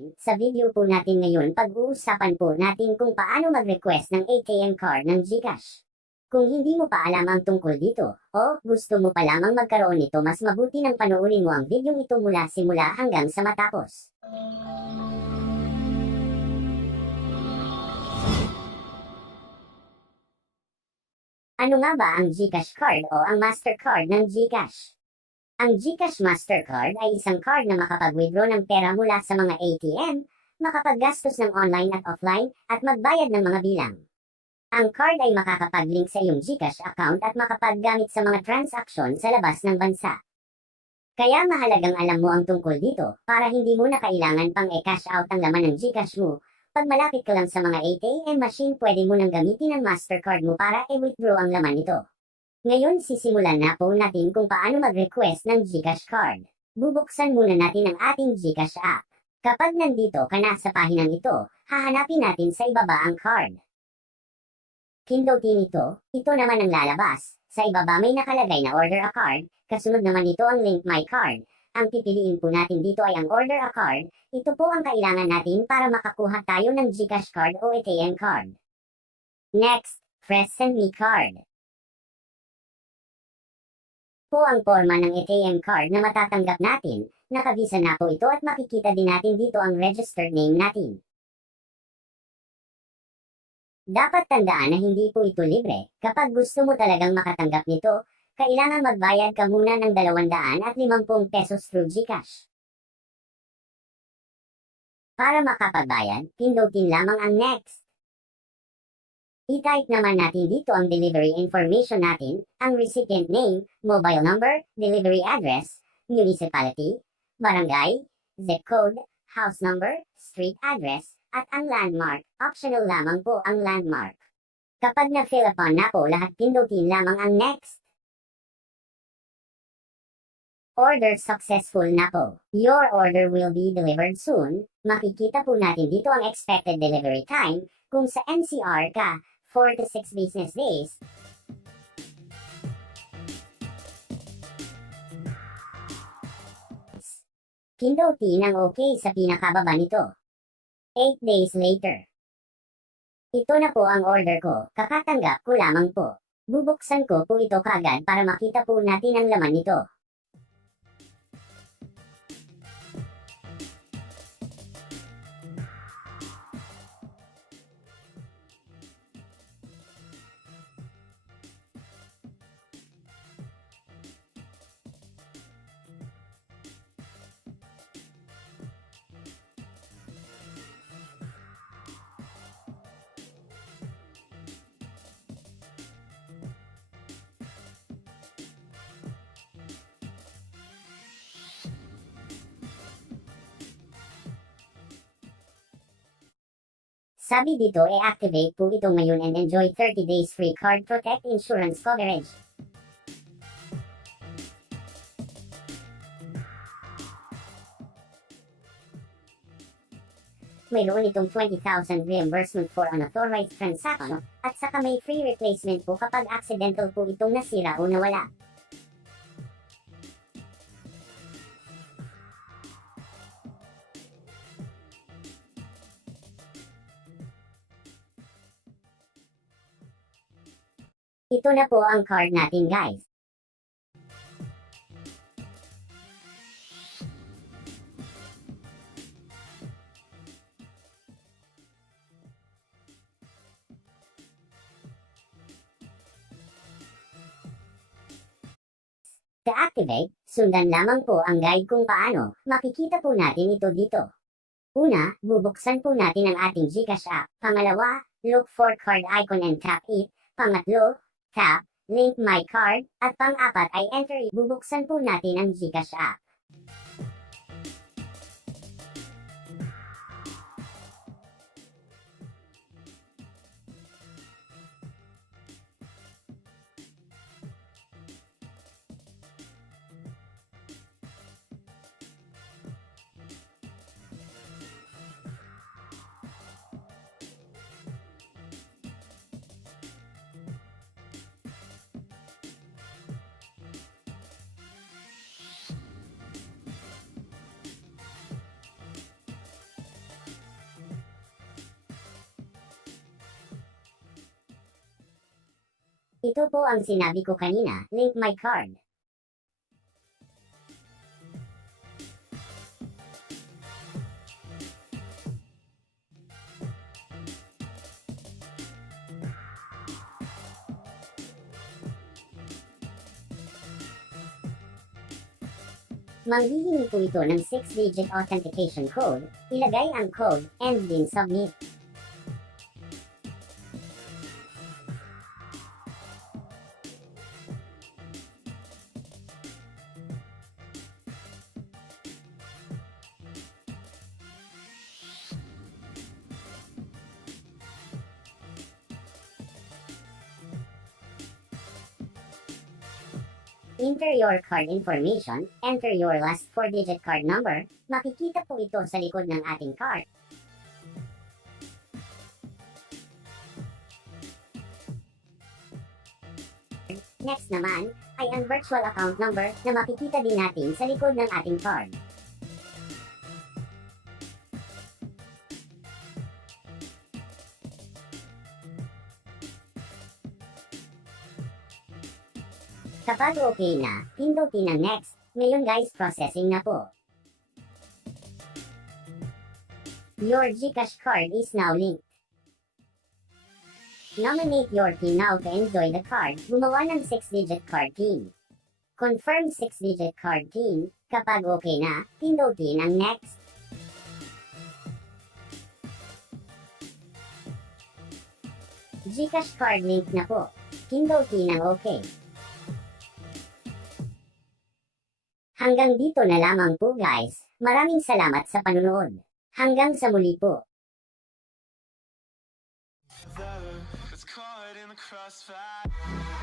Sa video po natin ngayon pag-uusapan po natin kung paano mag-request ng ATM card ng GCash. Kung hindi mo pa alam ang tungkol dito, o gusto mo pa lamang magkaroon nito, mas mabuti nang panoorin mo ang video ito mula simula hanggang sa matapos. Ano nga ba ang GCash card o ang Mastercard ng GCash? Ang GCash Mastercard ay isang card na makapag-withdraw ng pera mula sa mga ATM, makapaggastos ng online at offline, at magbayad ng mga bilang. Ang card ay makakapag-link sa iyong GCash account at makapaggamit sa mga transaksyon sa labas ng bansa. Kaya mahalagang alam mo ang tungkol dito para hindi mo na kailangan pang e-cash out ang laman ng GCash mo. Pag malapit ka lang sa mga ATM machine, pwede mo nang gamitin ang Mastercard mo para i-withdraw ang laman nito. Ngayon sisimulan na po natin kung paano mag-request ng GCash card. Bubuksan muna natin ang ating GCash app. Kapag nandito ka na sa pahinang ito, hahanapin natin sa ibaba ang card. Pindutin ito naman ang lalabas. Sa ibaba may nakalagay na order a card, kasunod naman nito ang link my card. Ang pipiliin po natin dito ay ang order a card. Ito po ang kailangan natin para makakuha tayo ng GCash card o ATM card. Next, press send me card. Po ang forma ng ATM card na matatanggap natin, nakabisa na po ito at makikita din natin dito ang registered name natin. Dapat tandaan na hindi po ito libre. Kapag gusto mo talagang makatanggap nito, kailangan magbayad ka muna ng 250 pesos through GCash. Para makapagbayad, pindutin lamang ang next. I-type naman natin dito ang delivery information natin, ang recipient name, mobile number, delivery address, municipality, barangay, zip code, house number, street address, at ang landmark. Optional lamang po ang landmark. Kapag na-fill upon na po lahat, pindutin lamang ang next. Order successful na po. Your order will be delivered soon. Makikita po natin dito ang expected delivery time. Kung sa NCR ka, 4 to 6 business days. Pindutin ang OK sa pinakababa nito. 8 days later. Ito na po ang order ko, kakatanggap ko lamang po. Bubuksan ko po ito kaagad para makita po natin ang laman nito. Sabi dito activate po ito ngayon and enjoy 30 days free card protect insurance coverage. Mayroon itong 20,000 reimbursement for unauthorized transaction, at saka may free replacement po kapag accidental po itong nasira o nawala. Ito na po ang card natin, guys. To activate, sundan lamang po ang guide kung paano. Makikita po natin ito dito. Una, bubuksan po natin ang ating GCash app. Pangalawa, look for card icon and tap it. Pangatlo, tap, link my card, at pang-apat ay enter. Bubuksan po natin ang GCash app. Ito po ang sinabi ko kanina, link my card. Manghihingi po ito ng 6-digit authentication code, ilagay ang code, and din submit. Enter your card information, enter your last 4-digit card number, makikita po ito sa likod ng ating card. Next naman, ay ang virtual account number na makikita din natin sa likod ng ating card. Kapag okay na, pindutin ang next. Ngayon guys, processing na po. Your GCash card is now linked. Nominate your PIN now to enjoy the card. Gumawa ng 6-digit card PIN. Confirm 6-digit card PIN. Kapag okay na, pindutin ang next. GCash card link na po. Pindutin ang okay. Hanggang dito na lamang po guys. Maraming salamat sa panunood. Hanggang sa muli po. It's caught in the crossfire.